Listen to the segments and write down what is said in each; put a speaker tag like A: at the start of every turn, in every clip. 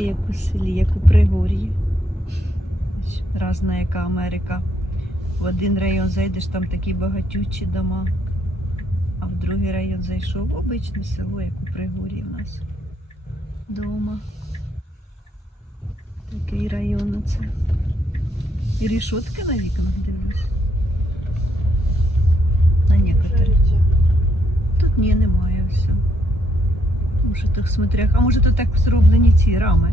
A: ти як у селі, як у Пригор'ї. Разна яка Америка. В один район зайдеш, там такі багатючі дома. А в другий район зайшов обичне село, як у Пригор'ї в нас. Дома. Такий район оце. І рішотки на вікнах дивлюсь. На некоторі. Тут ні, немає все. Може тих смотрях. А може то так зроблені ці рами?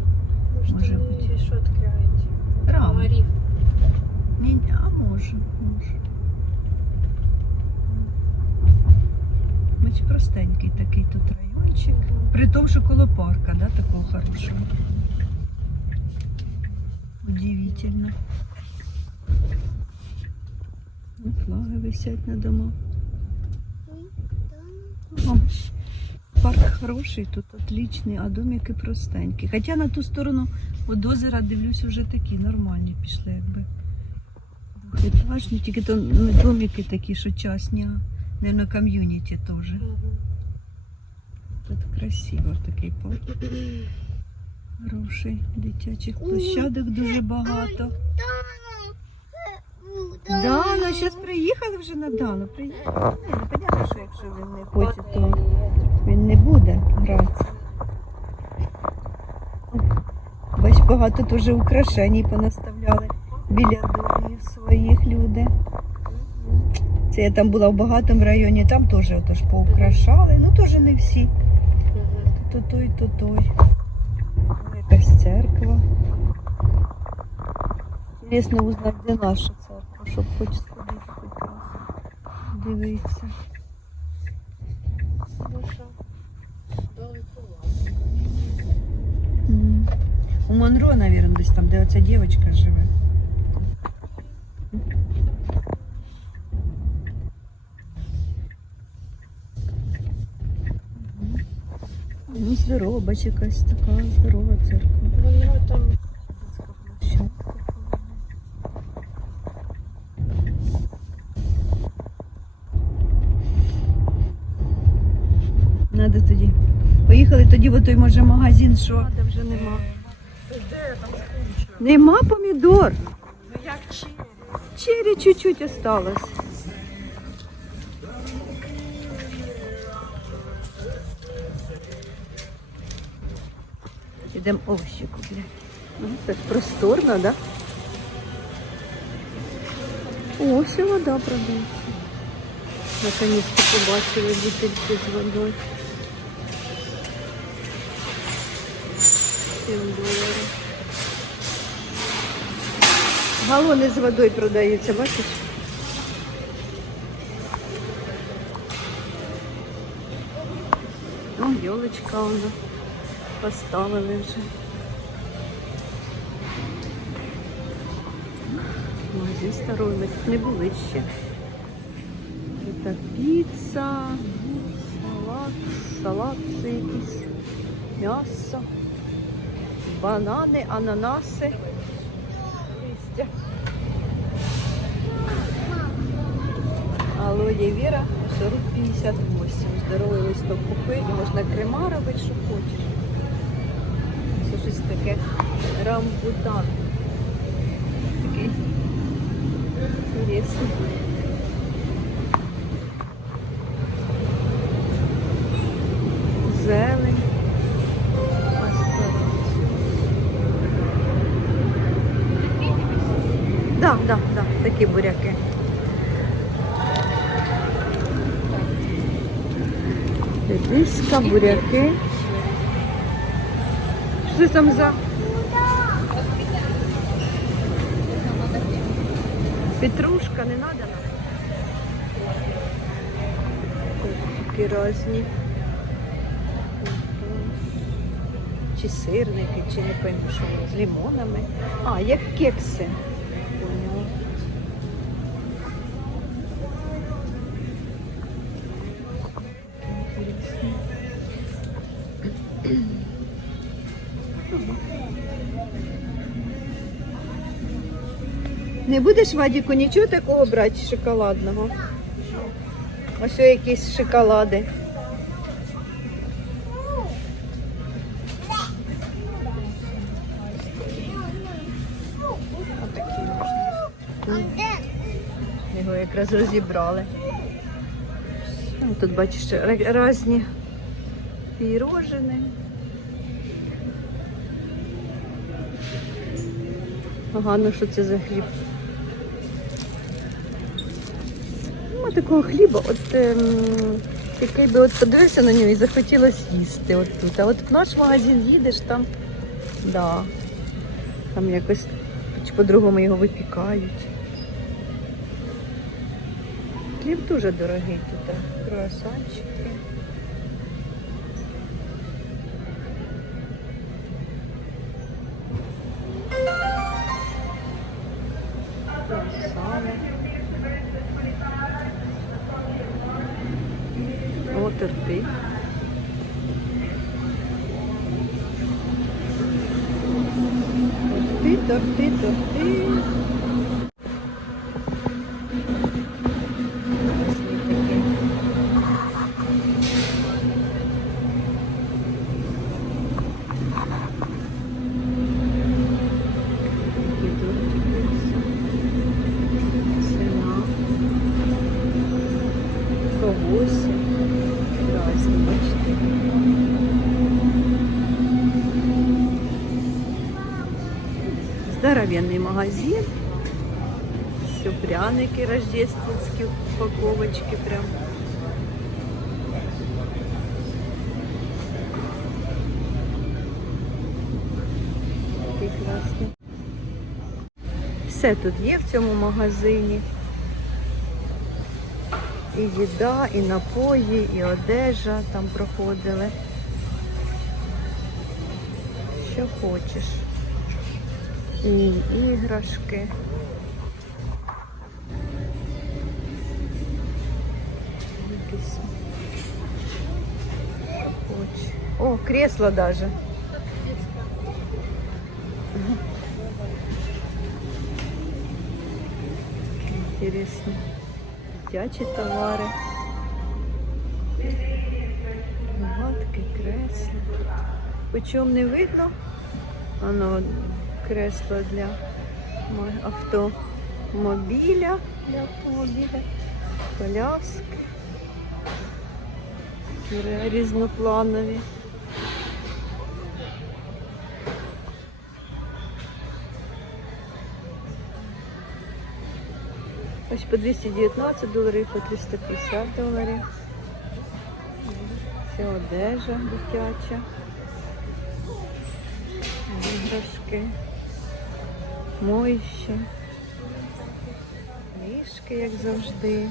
A: Може бути.
B: Решетки эти.
A: Рами. Ні, ні, а може, може. Мить простенький такий тут райончик. При тому, що коло парка, да, такого хорошого. Удивительно. Ну, Флаги висять на домах. О, Парк хороший, тут отличний, а домики простенькі. Хоча на ту сторону від озера дивлюсь, вже такі нормальні пішли, якби. Двохетажні, тільки то домики такі, а не на ком'юніті теж. Тут красиво такий парк. Хороший, дитячих площадок дуже багато. Дана, зараз приїхали вже на Дану. Приїхали. Ну, понятно, що якщо він не хоче, то він не буде гратися. Бач, багато теж украшень понаставляли біля домів своїх люди. Це я там була в багатому районі, там теж отож поукрашали. Ну теж не всі. То той, то той. Якась церква. Інтересно узнати, де наша церква, щоб хоч сходити хоч. Дивитися. У Монро, мабуть, десь там, де оця дівчинка живе. Ну, здорова, бач, якась така здорова церква.
B: Воно там
A: тоді в той може магазин, що Надо вже нема. Нема помідор.
B: Ну як чи?
A: Черри чуть-чуть осталось. Ідемо овощі купляти. Ну, Так просторно, да? О, ось і вода продається. Наконец-то побачили бутильки з водою. Доларів. Галони з водою продаються, бачиш? О, елочка вона. Поставили вже. Ми тут не були ще. Це піца, салат, салат якийсь, м'ясо, банани, ананаси, листя. Алоє Віра 4058. Здоровий листок купи і можна крема робити, що хочеш. Це щось таке рамбутан. Такий інтересний. Такі буряки. Редиска, буряки. Що це там за? Петрушка, не надо нам? Такі різні. Чи сирники, чи не пойму, що з лимонами. А, як кекси. не будеш Вадіку нічого такого брати шоколадного? Ось якісь шоколади. Його якраз розібрали. Ну, тут бачиш різні пірожини. Погано, що це за хліб. Такого хліба, от ем, який би от подивився на нього і захотілося їсти от тут. А от в наш магазин їдеш там, да, там якось по-другому його випікають. Хліб дуже дорогий тут. а, О, Здоровенный магазин. Все пряники рождественские, упаковочки прям. Класний. Все тут є в цьому магазині. І їда, і напої, і одежа там проходили. Що хочеш. І іграшки. Якісь. Що хочеш. О, кресло даже. Интересно. Дитячі товари. Гладке кресло. Почому не видно? Воно кресло для мо- автомобіля. Для автомобіля. Коляски. Різнопланові. Ось по 219 доларів, по 350 доларів. Це одежа дитяча. Іграшки. Мойші. Ліжки, як завжди.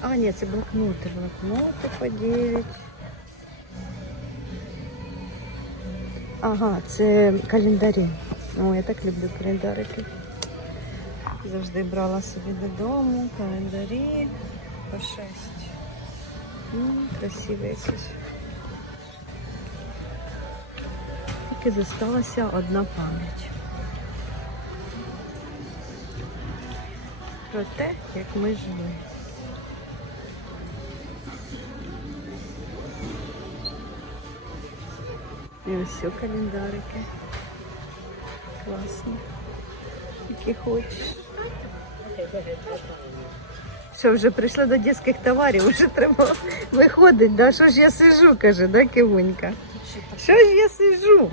A: А, ні, це блокноти. Блокноти по 9. Ага, це календарі. О, я так люблю календарики. Завжди брала собі додому календарі по 6. М, Красиві якісь. Тільки зосталася одна пам'ять. Про те, як ми жили. І ось календарики. Класні. Які хочеш. Що, вже прийшли до дитячих товарів, вже треба виходить, да? Що ж я сижу, каже, да, Кивунька? Що ж я сижу?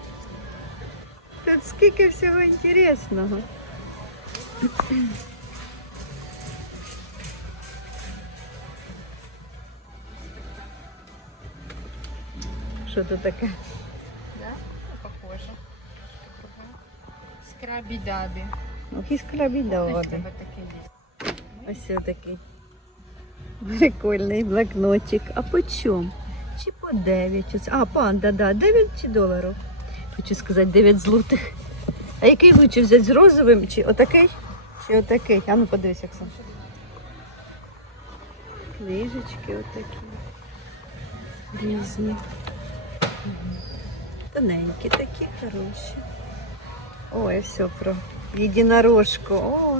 A: Тут скільки всього інтересного. Що тут таке?
B: Да? Похоже. Скрабі-дабі.
A: І
B: Ось
A: такий прикольний блокнотик. А по чому? Чи по 9? А, панда, да, 9 чи доларів. Хочу сказати 9 злотих. А який лучше взяти з розовим? Чи отакий? Чи отакий? А ну подивись, Оксан. Книжечки отакі. Різні. Тоненькі такі, хороші. Ой, все про єдинорожку. О,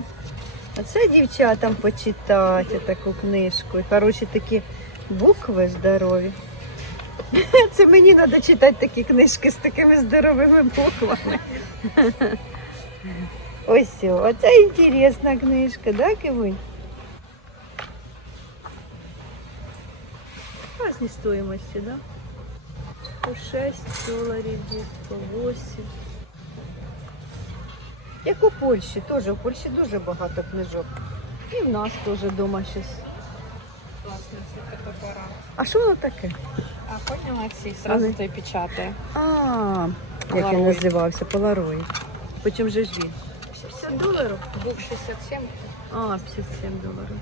A: а це дівчатам почитати таку книжку. І хороші такі букви здорові. Це мені треба читати такі книжки з такими здоровими буквами. Ось, оце інтересна книжка, да, Кивунь? Стоїмості, да? По 6 доларів, є, по 8. Як у Польщі, теж у Польщі дуже багато книжок. І в нас теж вдома щось.
B: Класно, це фотоапарат.
A: А що воно таке?
B: А поняла, Ксі, сразу
A: Але-
B: той печатає.
A: А, як він називався, Polaroid. Почем же ж він?
B: 50 доларів. Був 67.
A: А, 57 доларів.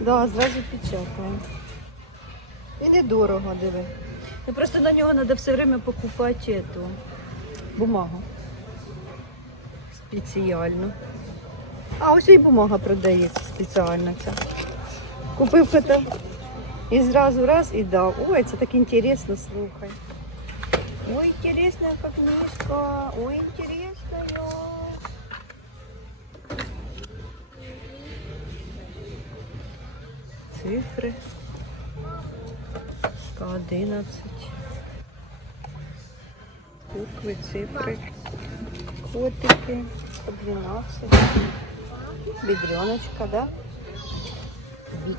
A: Да, зразу печатає. І недорого, диви. Ну, просто на нього треба все время покупати эту бумагу. Спеціально. А ось і бумага продається спеціально ця. Купив кота і зразу раз і дав. Ой, це так інтересно, слухай. Ой, інтересна книжка. Ой, інтересна. Цифри. По 11. Букви, цифри. Котики. По 12. Бедреночка, да? Бик.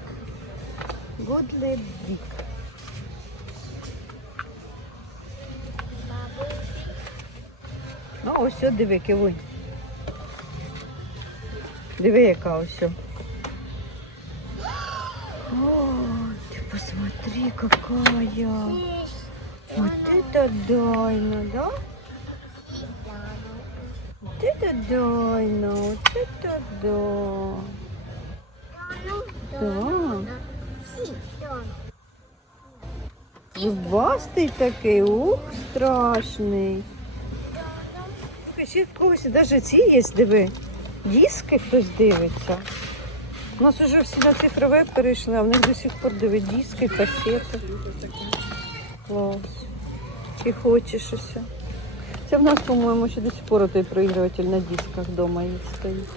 A: Гудле бик. Ну, ось диви, кивунь. Диви, яка ось. посмотри, какая. Вот это дайна, да? Вот это дайна, вот это да. Да. Зубастий такий, ух, страшний. Слухай, Ще в когось навіть ці є, диви. Диски хтось дивиться. У нас вже всі на цифрове перейшли, а в них до сих пор диви диски, касети. Клас. І хочеш усе. Це в нас, по-моєму, ще до сих пор той проігруватель на дисках вдома є стоїть.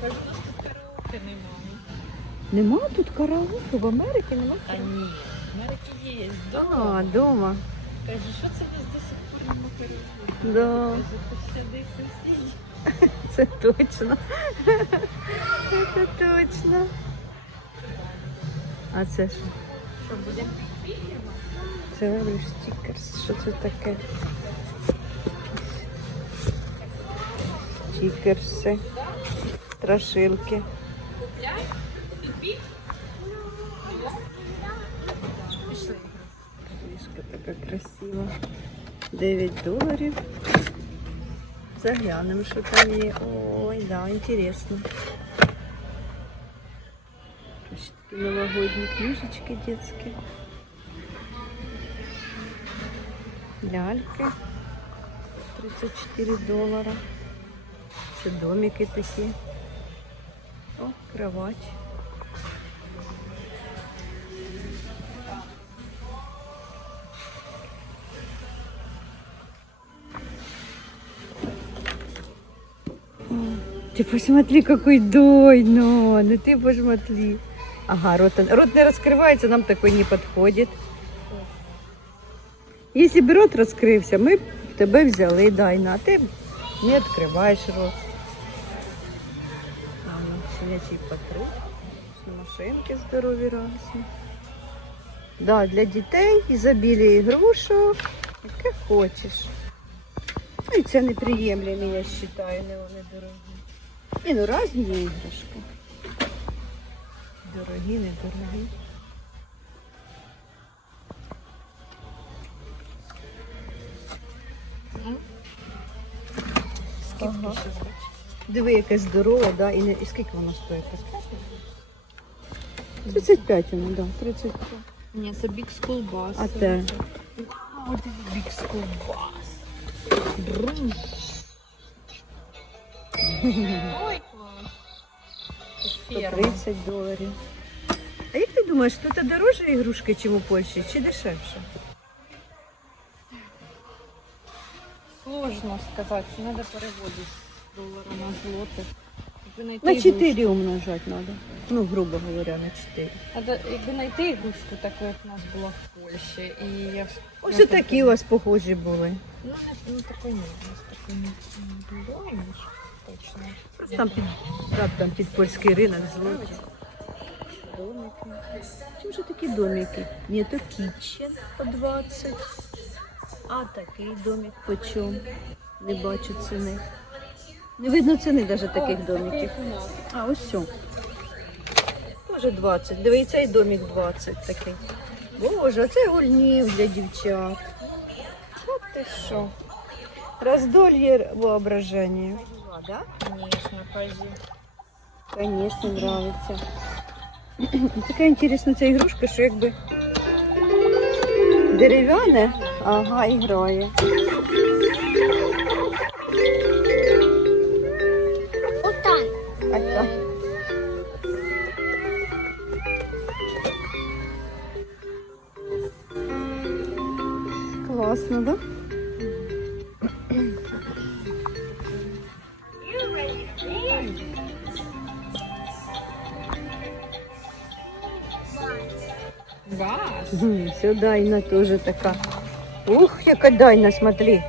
B: Так, у нас тут караоке немає.
A: Нема тут караоке, в Америці нема.
B: А ні. В Америці є.
A: А,
B: Дома.
A: дома.
B: Каже, що це ви до сих пор нема караоке?
A: Да,
B: Каже, пощади сусідів.
A: це точно. Це точно. А це що?
B: Що, будемо?
A: Це стікерс. Що це таке? Стікерси. Страшилки. Книжка така красива. 9 доларів. Заглянемо, що там є. Ой, да, інтересно. Ось такі новогодні книжечки детські. Ляльки. 34 долара. Це домики такі. О, кровать. Ты посмотри, какой дойно. Ну ты посмотри. Ага, рот, рот не раскрывается, нам такой не подходит. Если бы рот раскрився, ми б тебе взяли, дайна, а ти не відкриваєш рот. Там щенячий патруль, машинки здорові разні. Да, для дітей ізобілія ігрушок, яке хочеш. Ну і це неприємлемі, я вважаю, не вони дорогі. Ні, ну різні є іграшки. Дорогі, недорогі.
B: Скільки
A: Ага.
B: ще бачиш?
A: Диви, яке здорове, да? і, не, і скільки воно стоїть? 35 воно, да, 35.
B: Ні, це Big School Bus.
A: А те?
B: Вау, це Big School Bus.
A: Брум. 130 доларів. А як ти думаєш, тут дорожче ігрушки, ніж у Польщі, чи дешевше?
B: Сложно сказати, треба переводити з долара на злоти.
A: На 4 умножати треба. Ну, грубо говоря, на 4.
B: Надо, якби знайти ігрушку, таку, як у нас була в Польщі. І я...
A: Ось
B: ну,
A: такі у вас похожі були.
B: Ну, не- ну такої ні, у нас такої не було.
A: Просто там під, раптом під польський ринок злоті. Домики. Чим же такі домики? Ні, то кітчен по 20. А такий домик по чому? Не бачу ціни. Не видно ціни навіть таких домиків. А, ось все. Тоже 20. Дивіться, і домик 20 такий. Боже, це гульнів для дівчат. От ти що. Роздолье воображення. Да?
B: Конечно, пойди.
A: Конечно, нравится. Така інтересна ця ігрушка, що якби дерев'яне, ага, і грає.
C: Отак.
A: Дайна тоже така. Ух, яка Дайна, смотри.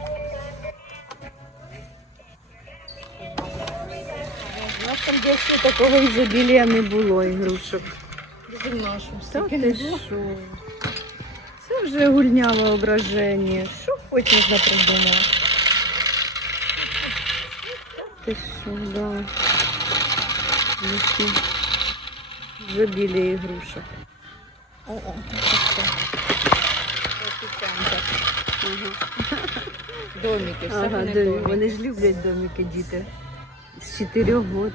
A: У нас там дійсно такого ізобілія не було ігрушок.
B: Дуже в нашому
A: Та
B: стільки
A: ти
B: не було.
A: що? Це вже гульняве ображення. Що хоч можна придумати? Та Ти що, да. Дійсно. Забілі ігрушок.
B: О-о. Домики, все
A: Ага,
B: вони домики.
A: вони ж люблять домики діти. З 4 років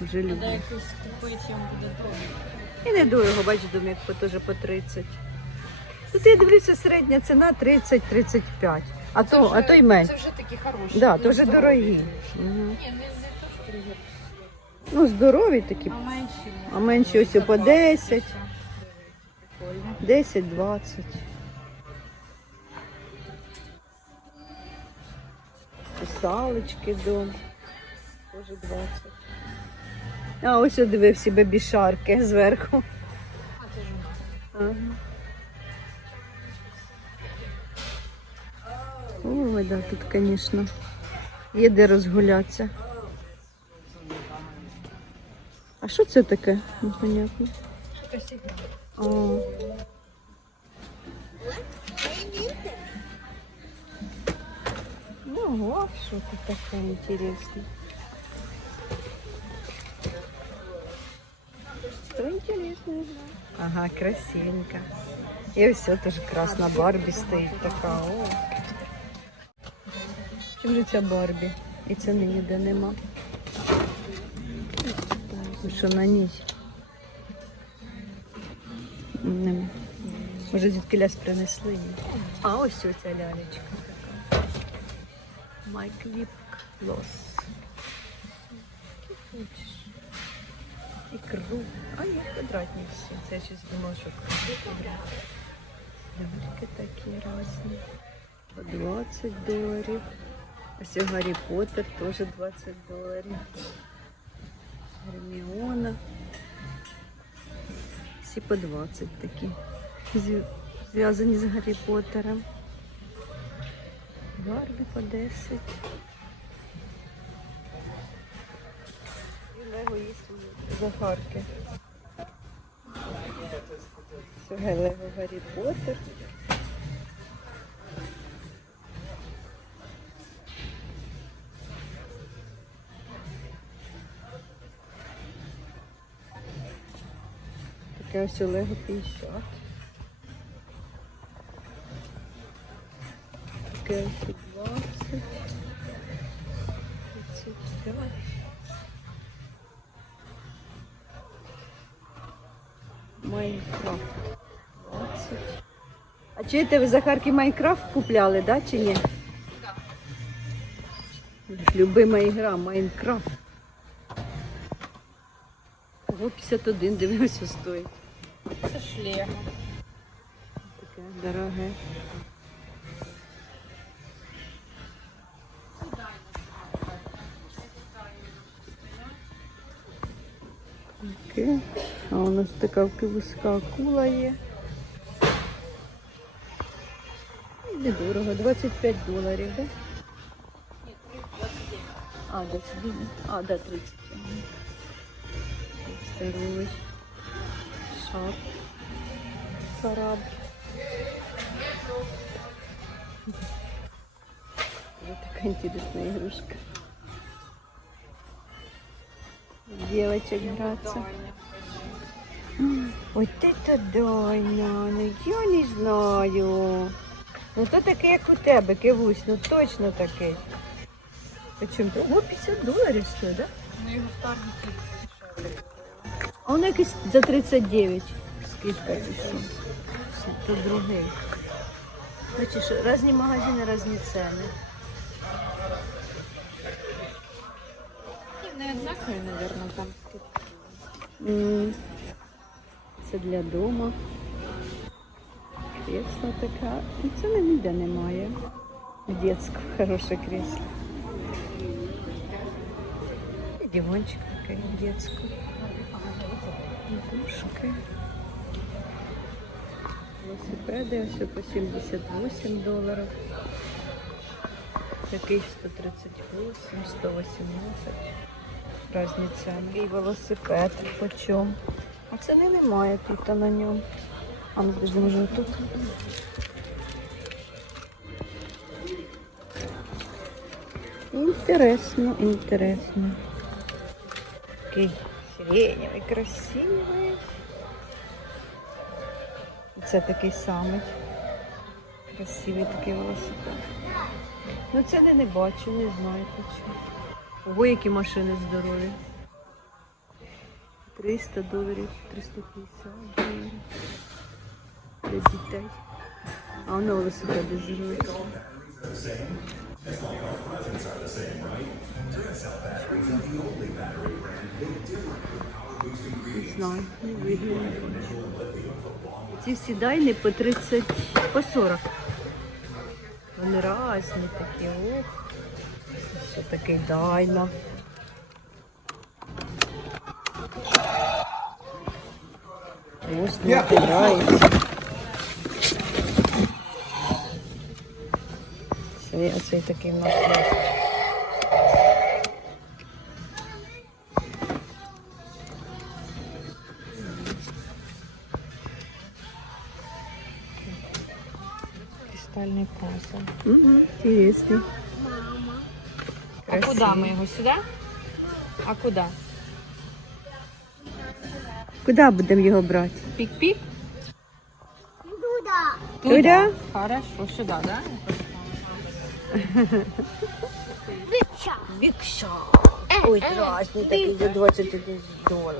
A: вже
B: Треба
A: люблять.
B: якусь купити, їм буде домик.
A: І недорого, бач, домик теж по 30. Тут я дивлюся, середня ціна 30-35. А то, а то й менше.
B: Це вже такі хороші.
A: Да,
B: ну,
A: то вже
B: здорові.
A: дорогі. Угу.
B: Ні, не, не то, що тригер.
A: Ну, здорові такі.
B: А менші.
A: А менші ось по 10. 10-20. Писалочки до. Тоже 20. А ось я дивився бебішарки зверху.
B: А це
A: Ага. Ой, да, тут, звісно, є де розгулятися. А що це таке? Непонятно.
B: щось ігра.
A: А. А что тут такое интересное? Что интересно? Ага, красивенько. И все тоже красна Барби стоит така. О. Чим же ця Барбі? І ціни ніде нема. Що на ній? Нема. Може, звідки принесли. А ось ця лялечка. My Clip Gloss. Ікру. А ні, квадратні всі. Це щось думала, що квадратні. Ляльки такі різні. По 20 доларів. Ось Гаррі Поттер теж 20 доларів. Герміона. Всі по 20 такі. Зв'язані з Гаррі Поттером. Барбі по 10. І Лего свої Захарки. Все, Лего Гаррі Поттер. Таке ось Лего 50. Таке ось 20. 35. Майнкрафт 20. А чуєте, ви Захарки Майнкрафт купляли, да, чи ні? Так. Любима ігра Майнкрафт. Ого, 51, дивимося, стоїть.
B: Це ж Лего.
A: Таке дороге. Таке. А у нас така вузька акула є. Недорого, 25 доларів, так? Да? А, 29. А, да, 30. ага. Второй. Шар. Корабль. Вот такая интересная игрушка. Девочек играться. Ой, это дайна, ну я не знаю. Ну то таке, як у тебе, Кивусь, ну точно такий. Почему? Ого, 50 доларів стоїть, да?
B: Ну його старості.
A: А воно якийсь за 39. Скидка пішла. Це другий. Бачиш, різні магазини, різні ціни.
B: Не однакові, мабуть, там скидки.
A: Це для дому. Кресло така. Ну, це ніде немає. Детське хороше кресло. І диванчик такий детський. Игрушки. Велосипеди ось по 78 доларів. Такий 138, 118. Разні ціни. І велосипед по чому. А ціни немає тут на ньому. А ну подожди, може тут. Інтересно, інтересно. Такий сиреневий, красивий. Це такий самий. Красивий такий велосипед. Ну це не, не бачу, не знаю почему. Ого, які машини здорові. 300 доларів, 350 доларів. Для дітей. А воно велосипеди зірвують. Не знаю, не видно. Ці всі дайни по 30, по 40. Вони різні такі, ох. Що такий дайна. Ось набирається. Це оцей такий в нас є.
B: Кристальний пазл.
A: Угу, інтересно.
B: А куди ми його сюди? А куди?
A: Куди будемо його брати?
B: Пік-пік?
A: Туди?
B: Хорошо, сюди, да?
A: Бікша. Ой, красний такий за 21 долар.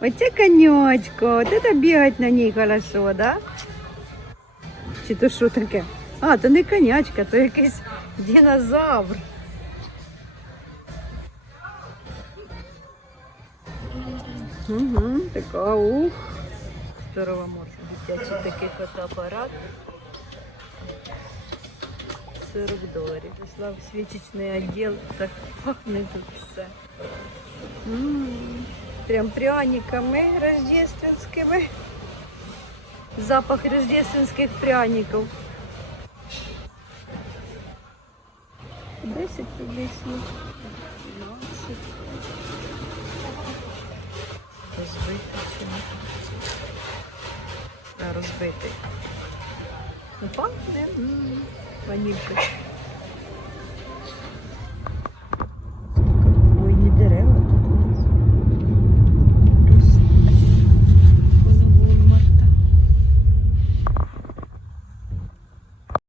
A: Оце конячка, от це бігать на ній хорошо, да? Чи то що таке? А, то не конячка, то якийсь динозавр. Угу, така ух. Здорово може. Дитячий такий фотоапарат. 40 доларів. Пішла в свічечний відділ, так пахне тут все. М, Прям пряниками рождественськими. Запах рождественських пряників. 10 рублей Чи розбитий. Ну, пахне м, ванількою.